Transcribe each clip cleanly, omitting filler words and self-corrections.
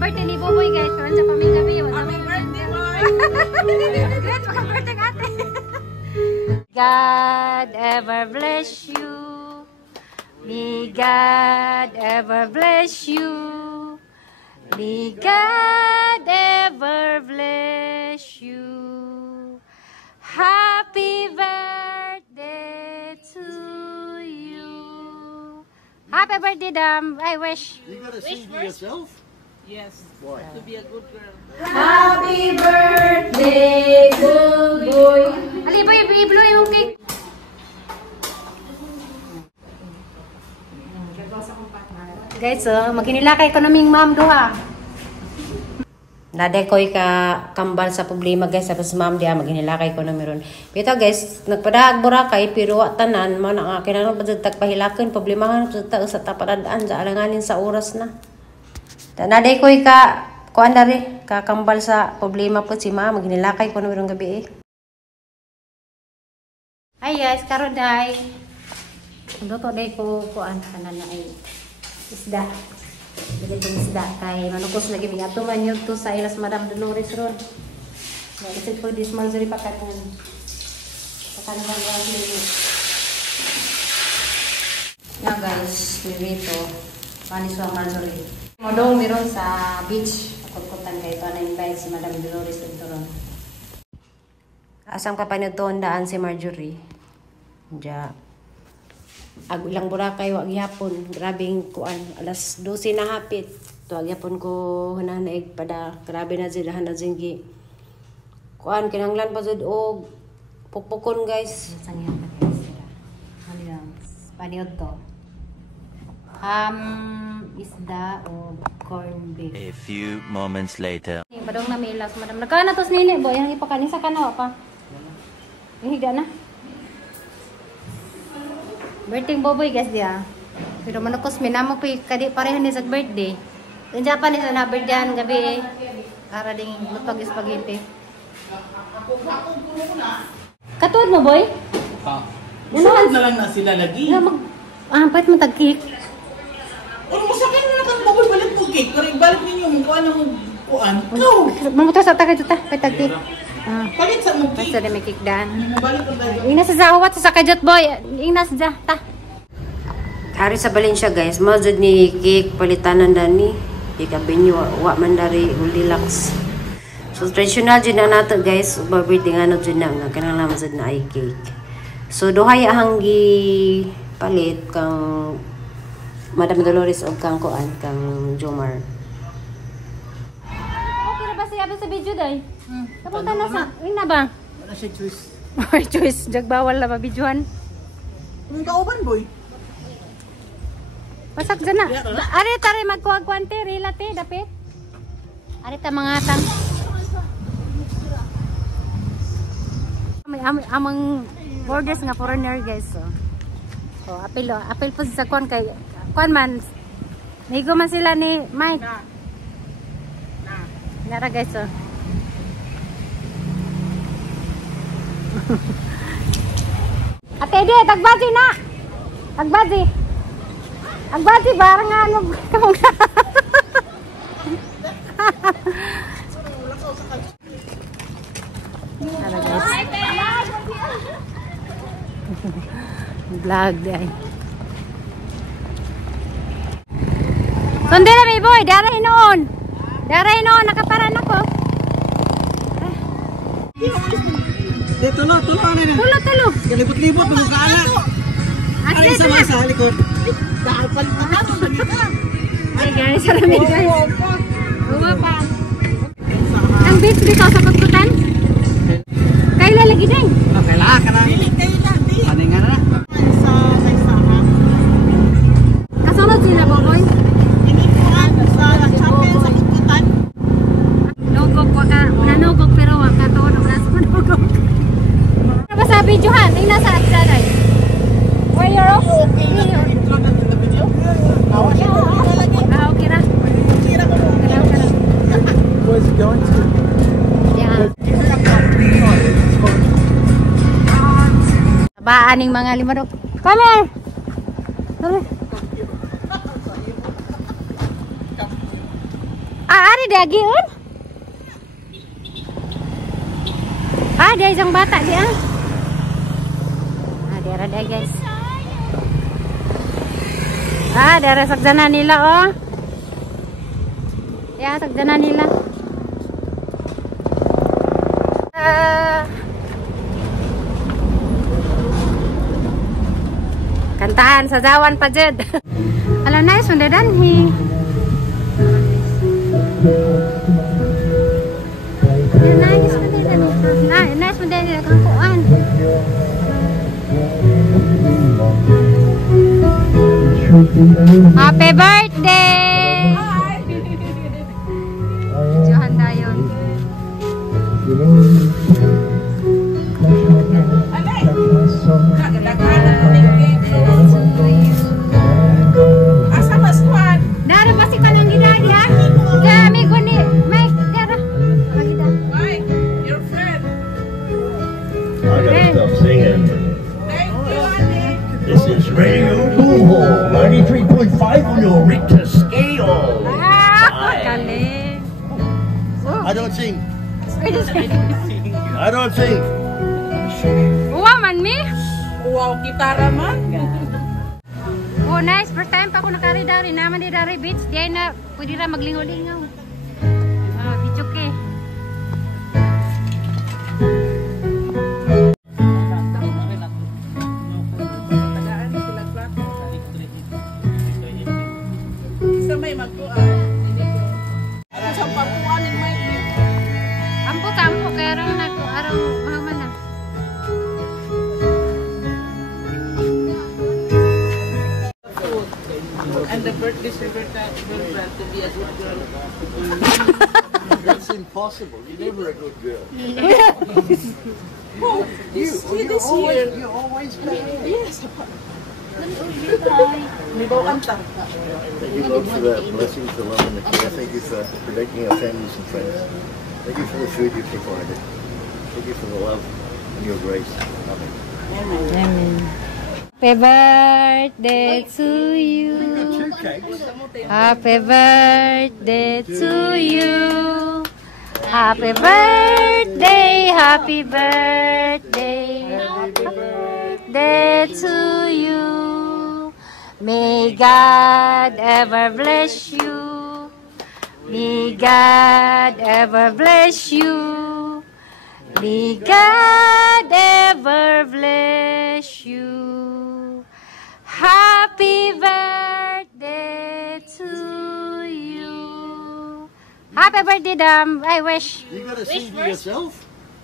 birthday ni Boboy guys. Karon sa paming gabi. Happy birthday, boy. Great maka birthday ate. God ever bless you. May God ever bless you. May God ever bless you. Happy birthday to you. Happy birthday, Dam. I wish. You gotta sing for yourself? Yes. Why? To be a good girl. Happy birthday, good boy. Ali, boy, i-blow yung cake. Guys, maginilakay ko naming ma'am duha. Nadekoy ka kambal sa problema guys. Tapos ma'am diya, maginilakay ko na meron. Pero guys, nagpadahag Boracay, pero tanan, man ang kailangan pa sa tagpahilakin, problemahan sa tapadaan, sa alanganin sa oras na. Nadekoy ka, kuan na rin, kakambal sa problema po si ma'am, maginilakay ko na meron gabi eh. Hi guys, karon day. Luto day ko kuan kanan na ay isda. Ganitong isda kay manukos lagi mi ato man yun to sa ilas Madam Dolores ron. Ya kasi po dis malzuri pakatan. Pakatan lagi. Ya guys, dito panis wa malzuri. Modong meron sa beach. Kukutan kay to na invite si Madam Dolores dito ron. Asang papanuton daan si Marjorie. Ja ilang Boracay wag yapon, grabing kuan alas 12 na hapit. Tuwag yapon ko hunanaig pada grabe na silahan na zingi. Kuan kinanglan pa jud og pukpukon guys. Sangyan pa guys sila. Ano lang paniod to. Isda o corn beef. A few moments later. Padong na milas madam. Nagkana tos nini boy ang ipakanin sa kanawa pa. Higda na. Birthday Boboy guys dia. Pero manukos minamo pa kadi parehan ni sa birthday. Ang Japan is na birthday gabi para ding lutog spaghetti. Katuod mo boy? Ha. Ano Na lang na sila lagi. Pait mo tag cake. Ano mo sa akin na kan Boboy balik po cake. Pero ibalik ninyo mo kuan mo kuan. No. Mamuto sa takay tuta, pait tag cake. Palit sa mo cake. Basta na may cake dan. Balik ko tayo. Ina sa zawat sa kajat boy. Ina sa ta. Hari sa Valencia guys, mazud ni cake palitanan dani. Ikabinyo wa man dari relax. So traditional jud na nato guys, birthday nga jud na nga kanang lamazud na ay cake. So duhay hanggi palit kang Madam Dolores og kang kuan kang Jomar. Okay ra ba siya sa video day? Kapunta na sa, ina ba? Wala siya choice. May choice, jagbawal na mabidyohan. Kung kauban boy. Pasak dyan na. Ari tari magkuhag-kuante, relate, dapit. Ari ta mga tang. May amang borders nga foreigner guys. So apil po sa kuan kay kuan man. Nigo man sila ni Mike. Nara guys so. Ate di, tagbaji na. Tagbaji. Tagbaji barang ano kamong. Ala guys. Vlog day. Sundi na may boy, darahin noon. Darahin noon, nakaparan ako. Dito lo, tulo na na. Tulo. Libot-libot mo ka ana. Ay sama sa likod. Dahil palit na to Hey guys, sarami guys. Uwa pa. Ang beach dito sa Pagkutan. Kaila lagi din. Kaila ka na. Ano nga na? Sa isahan. Kasunod sila boy. Inipuan sa chapel sa Pagkutan. Nugog pa ka. Nanugog pero waka to. Nabras mo nugog. Ano ba sa videohan? Ay nasa at sanay. Where you're off? Okay na intro na sa video. Awa siya. Okay ra. Sira ko. Where's it going to? Yeah. Baaning mga limadok. Come here. Come here. Ari dagion. Ada isang bata dia. Ada ada guys. Ada sakjana nila oh. Ya sakjana nila. Kantahan sajawan pa jud. Alam na sundadan hi. Nice sundadan. Nice sundadan kang kuan. Happy birthday! Johan dayon. Asa mas kuan? Dara pasti kanan di dia. Dami guni. Mai dara. Lagi dah. Mike, your friend. I gotta stop singing. Thank you, Ate. This is Radio Bullhorn, 93.5 on your Richter scale. Galing. I don't sing. I don't sing. Waman mi. Wow, gitara man. Oh nice, first time pa ako nakari dari naman di dari beach. Di na pwede ra maglingaw-lingaw. Ah, beach okay. Isa may magkuan. Ano sa pagkuan ni Mike? Ampo kaya arang mahaman na. And the birthday girl to be a good girl. That's impossible. You're never a good girl. Oh, this year. You always bad. Yes. May bawa kanta. Thank you, Lord, for the blessings, the love, and the care. Thank you for protecting our families and friends. Thank you for the food you've provided. Thank you for the love and your grace. Amen. Amen. Happy birthday to you. Two cakes. Happy birthday to you. Happy birthday, happy birthday, happy birthday to you. May God ever bless you. May God ever bless you. May God ever bless you. Happy birthday to you. Happy birthday, Dam. I wish. You gotta sing to yourself?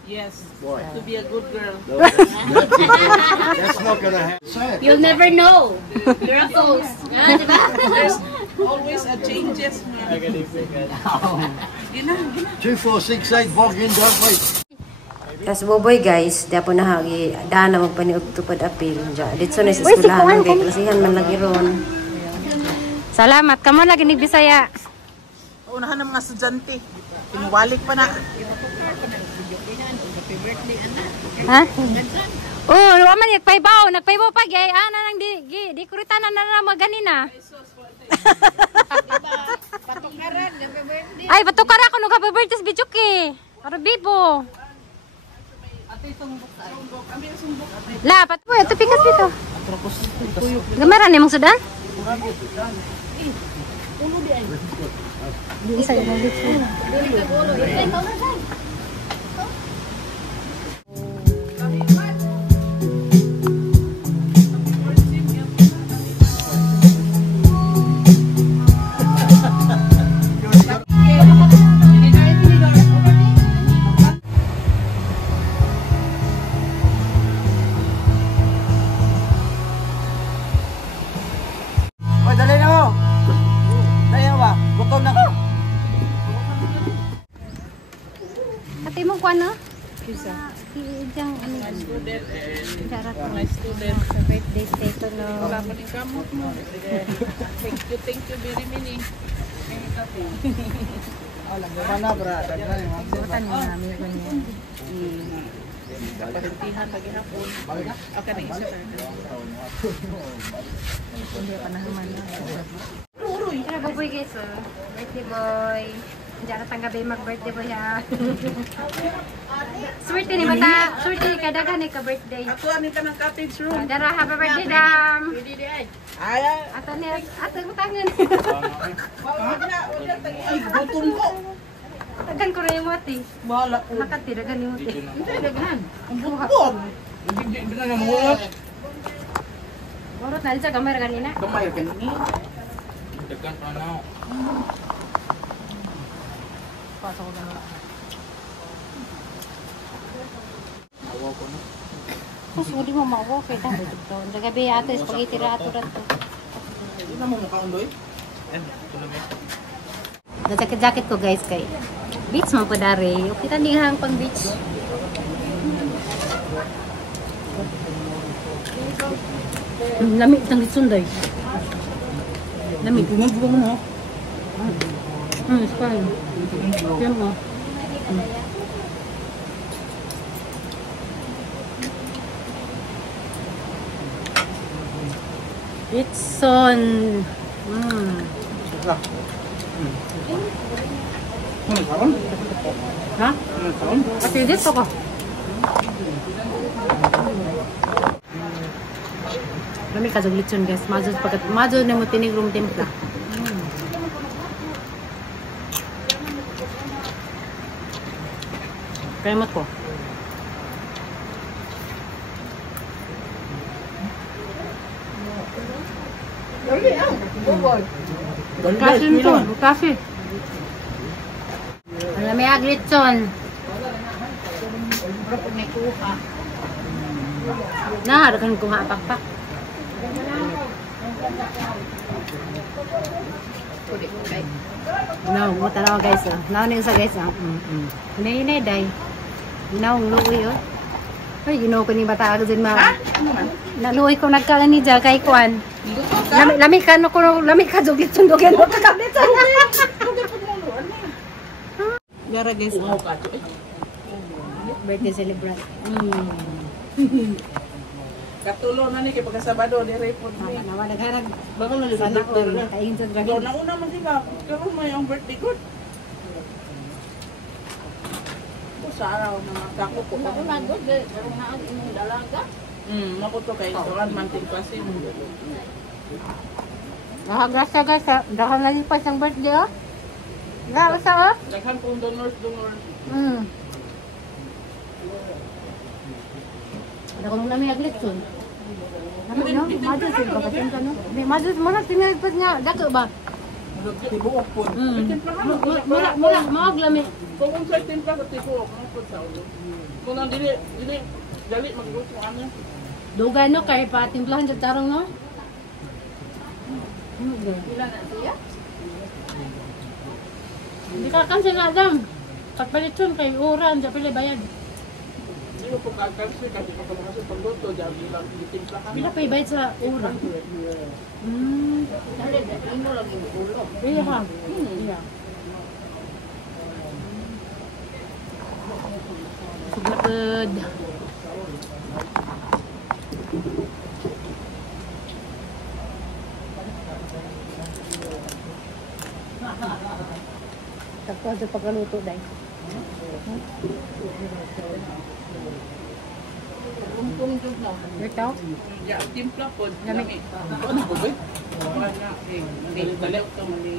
Yes. Why? To be a good girl. No, that's not gonna happen. Say it. You'll never know. You're a ghost. There's always a changes. Gina. 2468 Bogin Duffy. Kas boboy guys, dapo na hagi dana magpaniog tupad apil ja. Dito na sa eskwelahan kay klasihan man lagi ron. Salamat kamo lagi ni Bisaya. Unahan ng mga estudyante. Tinuwalik pa na. Ha? Oh, naman nagpaybaw pa gay. Ana nang di kuritan na maganina. Patukaran, happy birthday. Ay, patukar ako nung happy birthday sa Bichuki. Para bibo. La, patuloy. Ito pikas dito. Gamaran ni mong sudan? Isa yung dito. Ate mo ko ano? Kisa. Iyang ano? Student and My student. Sa birthday dito no. Wala pa rin kamot mo. Thank you very many. Bukan mo namin ko niya. Parintihan lagi hapon. Aka na isa ka. Hindi pa nahaman. Tara, boy guys. Birthday boy. Hindi na gabi mag-birthday mo ya. Swerte ni bata, swerte ni kadagan ni ka-birthday. Ako ani ka ng cottage room. Dara, happy birthday, Dam. Ay, Ato ni, ato mo tangan. ay, gutom ko. Tagan ko rin yung mati. Bahala ko. Nakati, dagan yung mati. Ang bukod. Hindi na namulot. Urot na sa kamera kanina. Kamay ka ni. Pasok ko na. Mas hindi mo mauwa kita. Gabi ato, spaghetti rato rato. Hindi na mo mukha undoy. Jacket ko guys kay beach man po dari. Kita hang pang beach. Lamig ng litsunday. Lamig. Tinagbo mo na. It's fine. Yan mo. It's on. Sarap. Karon? Ha? Karon? Kasi dito ko. Kami kasog litson guys. Mazod na mo tinig room templa. Kremot ko. Kasi ito. Kasi. Alam may aglitson. Naharakan ko nga pakpak. No, mo tanaw guys. Naon sa guys. Inay day. Naong luoy oh. Ay, ko ni bata ako din ma. Naluoy ko nagkalan ni Ja kay Kwan. Lami ka no ko lami ka juglit sundogen mo kakabit sa. Gara guys. Birthday celebrant. Katulo na ni kay pagkasabado dire po ni. Nawa nagharag. Bakal na Sana ko kain sa Ikaw dragon. na una man sila. Karon may ang birthday ko. Sa araw na makako ko. Makuto kay Tuan mantin kasi mo. Nakagrasya guys, dahil nalipas ang birthday oh. Grabe sa oh. Daghan pong donors. Ada ko muna may aglitson. Ano no? Madus din ba kasi ano? May madus mo na tinalipas niya. Dako ba? Tibuok po. Mula maglami. Kung unsay timpla sa tibuok, ano po sa ulo? Kung nang dili dali magluto ano. Dugay no kay patimplahan sa tarong no. Ilan na siya? Hindi ka cancel na dam. Pagpalitson kay uran sa pili bayad. Hindi mo po kakalsi kasi kapag pagluto, dyan bilang timpla ka. Bila pay bayad sa uran. Dali, imo lang yung ulo. Iya ha. Iya. Suglakad. Tapos sa pagkaluto dahil. Kumpung jud na. Ito? Ya, timpla po. Lami. Ano po ba? Wala na. Dali ito mali.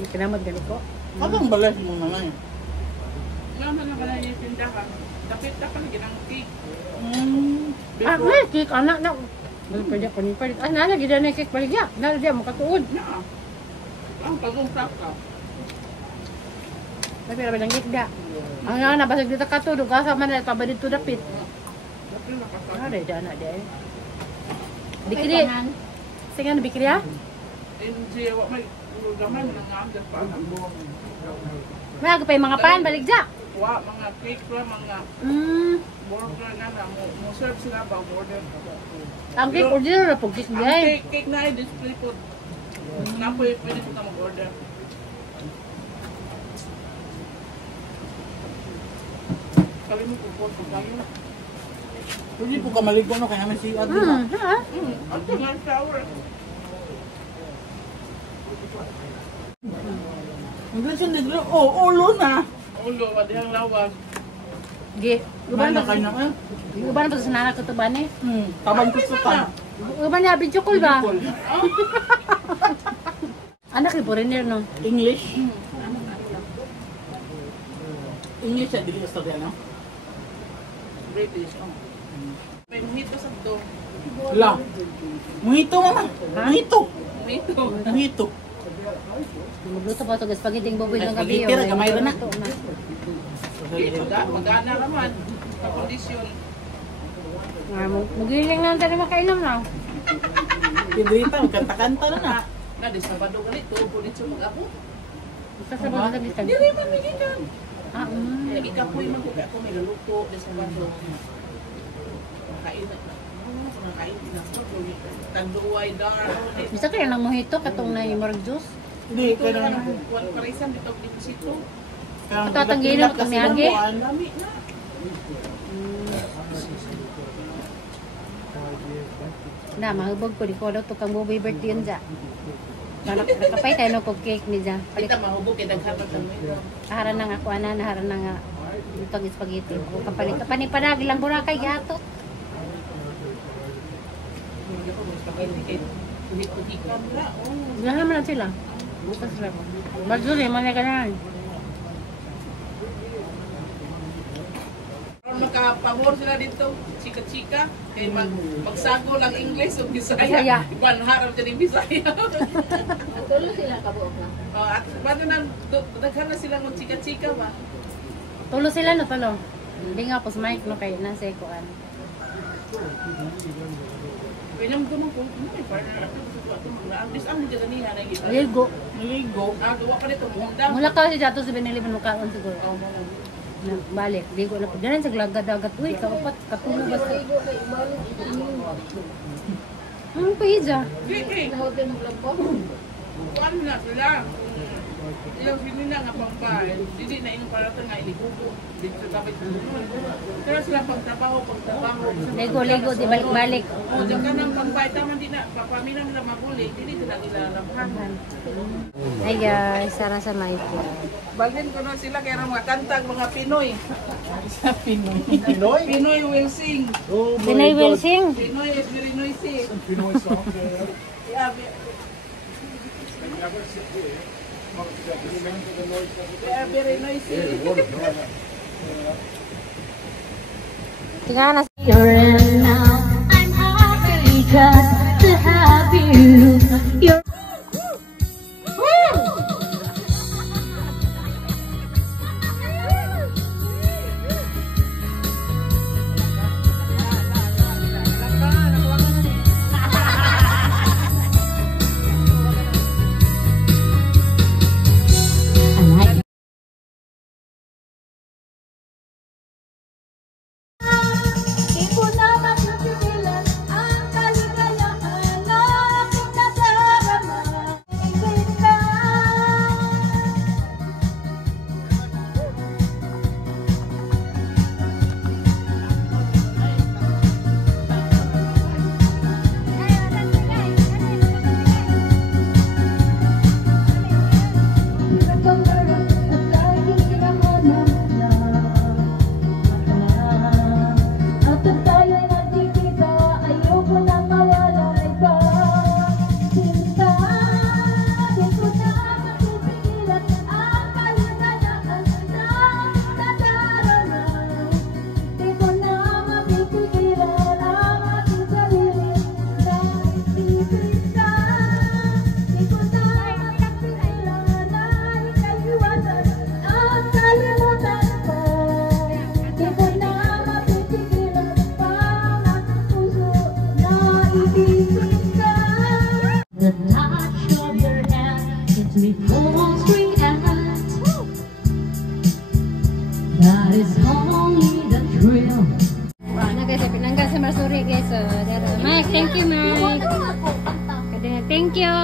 Hindi ka naman ganito ko. Abang balas mo naman. Naman na pala yung tindahan. Dapat na pala ginang cake. Ah, may cake, anak na. Pwede ako ni pwede. Ah, nalagi na na cake baligya. Nalagi mo katuod. Na. Ang pagungsak ka. Tapi naman ang cake da. Ang nga nabasag dito katulog. Kasama na ito ba dito dapit. Dapat nakasal. Ah, da anak dia. Bikiri. Sige na bikiri ha? Hindi, wak may gamay mo nang amdas pa. May aga pa yung mga pan baligya. Wa, mga cake pa, mga burger na mo serve sila ba order. Ang cake original na po cake Ang guys. cake na i-display po. Napoy, pwede po na mag-order. Kalimut po po sa kayo. Pwede po ka maligo no, kaya may siya. Ha? At nga shower. English yung diglo. Oh, ulo na. Ulo, pati ang lawas. Di. Uban na kayo na eh. Uban na pa sa nanak ko to ba ni? Tabang gusto ka. Uban na video call ba? Anak ni foreigner no. English. English at diglo sa no? British. May mojito sa to. Wala. Mojito mama. Mojito. Mojito. Mojito. Magluto pa to gas spaghetti boboy ng gabi. Spaghetti ra gamay ra na. Magana naman. Kapondisyon. Magiling na tayo makainom na. Pindrita, kanta-kanta na na. Na, di Sabado ganito. Pulit sa mag-apo. Sa sabon sa bisan. Dili man magigan. Ah, Ikapoy man ko. Ako may laluto. Di Sabado. Makain na. Makain na. Tanduway dar. bisa kaya nang mojito katong na yung juice. Hindi, Ito kaya na ang parisan dito dito. Tatanggihan mo itong miyagi? Lami na. Na, mahubog ko. Di ko daw ito kang boboy birthday yun dyan. Nakapay tayo no kog cake ni dyan. Kita mahubog kay daghan pa lang ito. Naharan na nga ako, naharan na nga. Itong spaghetti. O kapalit. Kapanipanag ilang burakay gato. Hindi ko spaghetti kay uhit-uhikan na. Diyan naman na sila. Bukas lang. Marzuli, manay ka na. Magka-pabor sila dito, chika-chika, kay magsago lang English o Bisaya. Bisaya. Iban harap dyan yung Bisaya. Tulo sila kabuok na. At paano na, daghan na sila ng chika-chika ba? Tulo sila no, tulo. Hindi nga po sa mic no kayo na sa ikuan. Pinam ko nung kung partner ako, ang dis ang dyan niya na yung Ligo. Naligo. gawa pa dito, mundang. Mula ka si Jato sa Beniliban mo kaon siguro. Na, balik, ligo na po. Diyan sa glagad-agat. Uy, kaupat, katulo ba sa... Ano pa hija? Sige, Nahotel mo lang po. kuan na sila. Ilang sinina nga pampay, hindi na inong parata nga iligugo. Dito tapos pero sila pagtrabaho. Ligo, di balik-balik. O, dyan ka ng pampay, tama din na, papamila nila maguli, hindi nila nila lamhan. Ay guys, sara sa mic. Balhin ko na sila kaya mga kantag mga Pinoy. Sa Pinoy. Pinoy? Pinoy will sing. Oh my Pinoy will God. sing. Pinoy is very noisy. Pinoy song. Yeah, they are very noisy. Tingnan na. You're in now. I'm happy just to have you. You're Di ko na mapipigilan ang kaligayahan na aking nadarama. Ibig ka. Nagkakarap at lagi ako naglalakad. At tayo'y nagkikita, ayoko na mawalay pa. Sinta, di ko na mapipigilan ang kaligayahan na nadarama. Di ko na mapipigilan ang aking sarili na isipin ka. Di ko na mapipigilan na ikaiwasan at kalimutan ka. Di ko na mapipigilan pa ang aking puso na ibigin ka. The touch of your hand gives me full string hands. That is only the thrill. Na guys, pinanggal sa Marsuri guys. So, Mike, thank you Mike. Thank you.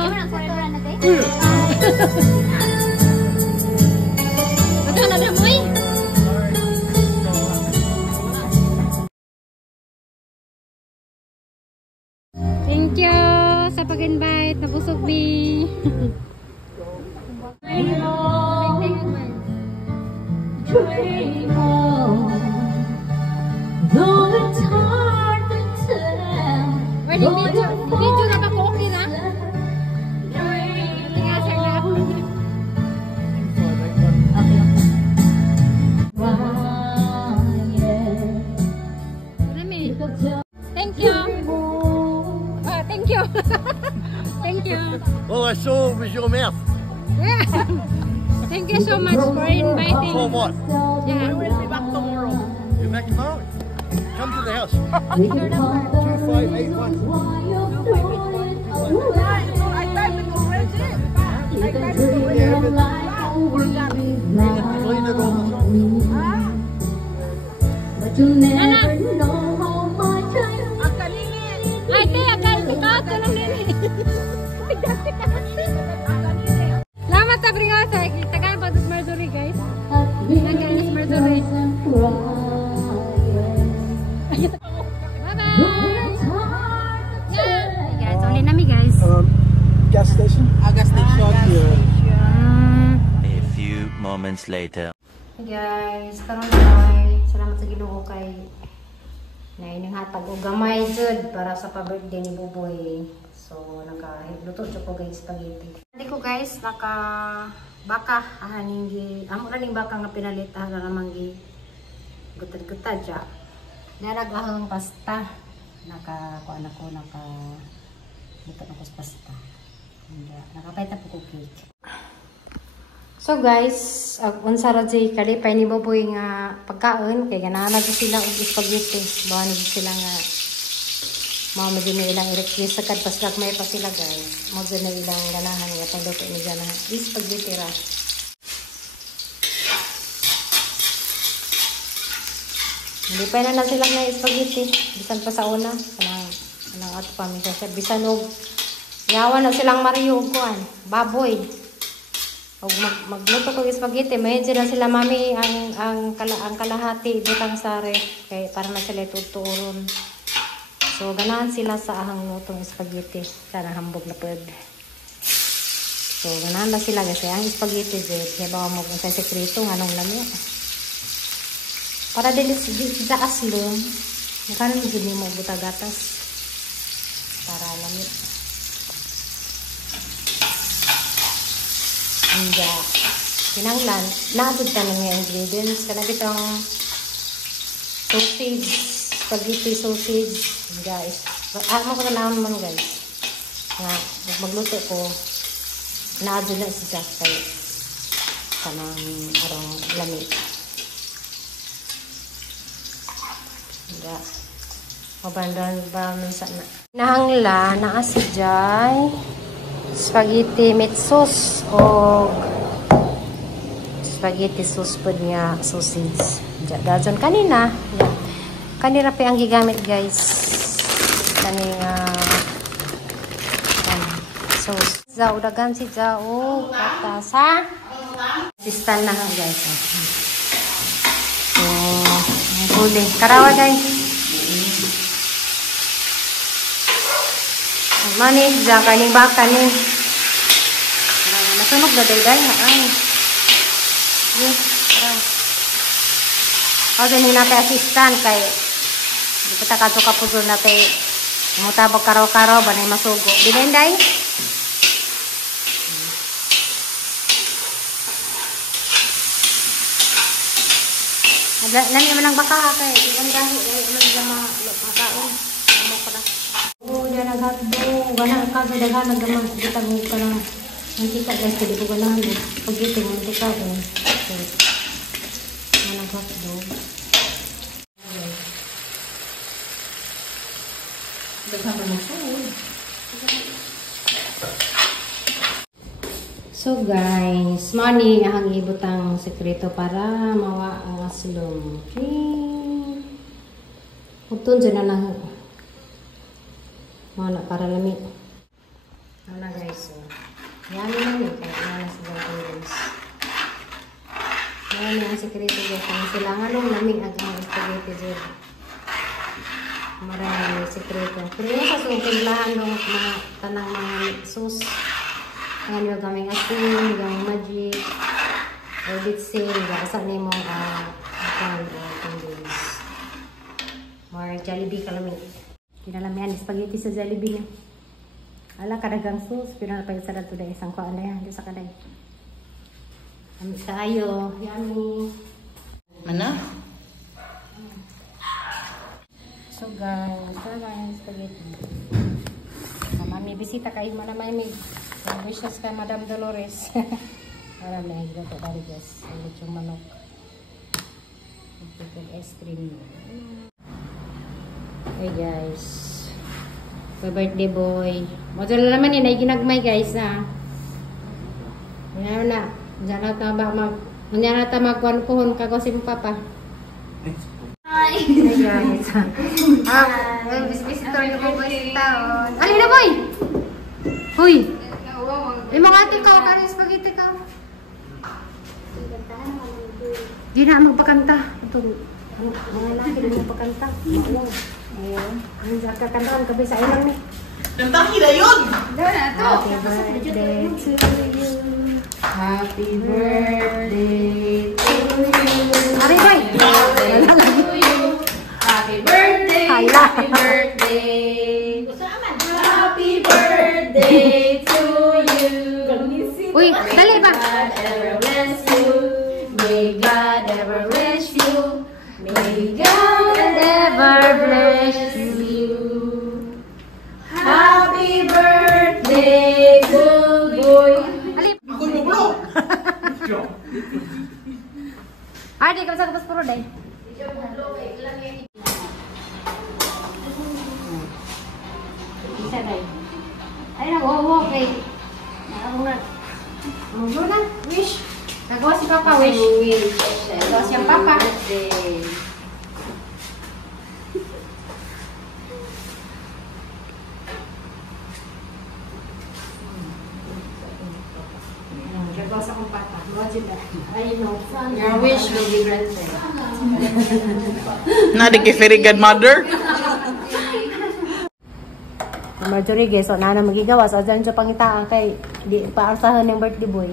Betul na mo eh. Thank you sa pag-invite. Nabusog mi. anymore. Though it's hard to tell. Pwede video na ba ko okay na? Thank you. Thank you. Thank you. All I saw was your mouth. Yeah. Thank you so much for inviting. For what? Yeah. We'll be back tomorrow. You're back tomorrow? Come to the house. 2581. I typed it already. I typed it already. Yeah, but clean it all the time. But you never know how much I Ang kaninin. Ay, te, akal, ikaw, ito lang nini. Salamat sa bringosa. Tagal pa ito Marjorie, guys. Nagalis Marjorie. Bye-bye. Hey guys, uli nami guys. Gas station? Gas station. A few moments later. Hey guys, karon na salamat sa Ginoo kay na ining hatag og gamay jud para sa pa-birthday ni Buboy. So naka-luto jud ko guys spaghetti. Hindi ko guys naka baka ahaning amo ra ning baka nga pinalit ara namang gi gutad-gutad ja. Naragahang pasta. Naka-kuan ako luto na ko sa pasta. Nakapayta po ko cake. So guys, unsa ra jay kalipay ni Boboy nga pagkaon kay ganahan na sila og spaghetti. Bahan sila nga mao mo din ilang i-request sa kad pasdak may pa sila guys. Mo din na ilang ganahan nga pagluto ni na spaghetti ra. Malipay na sila nga spaghetti. Bisan pa sa una kanang ato pa mi siya bisan og yawan na silang Mario kuan, baboy. Og magluto ko spaghetti, medyo na sila mami ang kalahati butang sare kay para na sila tuturon. So ganahan sila sa ahang lutong spaghetti, sana hambog na pud. So ganahan na sila kasi ang spaghetti kaya ba mo sa sekreto nganong lami. Para dili sa aslom, karon gid mo butagatas para lami. Anja kinanglan naatod ta nga ingredients kana bitong sausage, spaghetti sausage guys. Mo ko naman man guys. Nga magluto ko naadto na siya kay kanang arong lami. Anja mabandan ba man sa nahangla naa si Jai spaghetti meat sauce o spaghetti sauce po niya sausage. Dajon kanina. Kanina pa ang gigamit guys. Kaning sauce. Zao dagan si Zao kata sa sistan na guys. So, huli. Karawa guys. Mani, dyan kaning baka ni. Nasunog na day-day na. Ay. Yes, parang. O, dyan natin assistant kay di pa takato kapuzol natin mutabog karaw-karaw ba na masugo. Binenday? Nani naman ang baka kay iwan dahil iwan dyan makaon. Amo ko na. Oh, dia nagado. Gana ka sa dagan nagaman kita mo ka lang. Mantika guys, pwede ko ganahan. Pag ito mo mantika eh. Nagado. So guys, money ang ibutang sekreto para mawa ang aslom. Okay. Utun dyan na lang. Mana para lami. Ano guys. Yummy namin. Kaya na sila guys. Yan ang sekreto guys. Ang silangan ng lamig ang spaghetti dyan. Maraming sekreto. Pero yun sa sumpilahan ng mga tanang mga sauce. Ang ano gaming asin, gaming magic. Edit sale. Lakasan ni mo candies. More Jollibee kalami. Kinalamihan spaghetti sa Jollibee na. Ala kadagang sauce. Pinalapay sa dato dahil isang kuhaan na yan. Di sa kaday. Kami kayo. Yummy. Mana? So guys, tama yung spaghetti. May bisita kayo manamay may wishes kay Madam Dolores. Para may gato dari guys. Ulit yung manok. Yung ice cream. Hey guys. Happy birthday boy. Model naman yun ay ginagmay guys ha. Yan na. Diyan na ta magkuhan kago si papa. Hi guys. Visitor yung boy taon. Alin na boy? Huy. Imo ate ka kanin spaghetti ka. Di na magpakanta. Ito mga laki na magpakanta. Ayun. Ang kakantahan kabi sa ilang ni. Kantahin na yun! Happy birthday to you. Happy birthday to you. Ari boy. Happy birthday, happy birthday. Happy birthday to you. Uy, dali ba? God ever bless you. May God ever bless you. May God ever bless you. Happy birthday to you. Gulo-gulo! Adi, kamsa kapas puro day. Isa day. Ay na, wow, okay. Ako na. Ano na? Wish. Nagawa si Papa, wish. Nagawa siyang Papa. Nagawa sa kong Papa. I know. Your wish will be granted. Nadi kay very good mother. Marjorie guys, so na magigawas o dyan siya pangitaan kay di paarsahan ng birthday boy.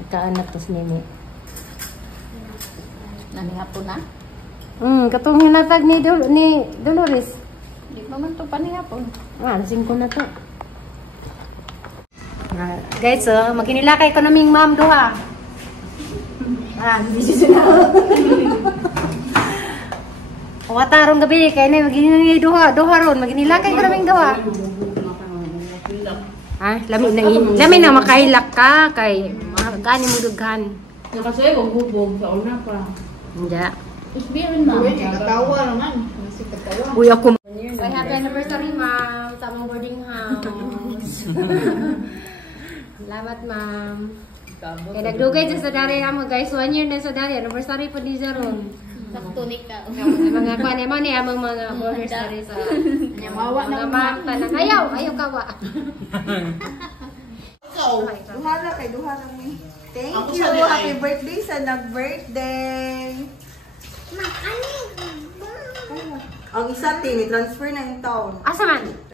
Nagkaanak to si Nene. Nani nga po na? Katong hinatag ni Dolores. Di pa man to panihapon. Lasing ko na to. Guys, maginilakay ko naming ma'am duha. Hindi siya na. Watarong gabi kay na maginilakay duha ron, maginilakay ko naming gawa. Lami na makailak ka kay gani mo dughan. Nakasaya ko bubog sa una pa. Hindi. Isbirin na. Katawa naman. Uy, ako. Happy anniversary, ma'am. Sa among boarding house. Salamat, ma'am. Kaya nagdugay dyan sa dari mo, guys. 1 year na sa dari. Anniversary po di Zaron. Naktunik ka. Mga kwan naman eh, among mga borders dari sa mga ma'am. Ayaw kawa. Duha na kay duha na mi. Thank Ako you. sa di ay. Happy birthday sa nag-birthday. Ang isa tini transfer na yung taon. Asa man?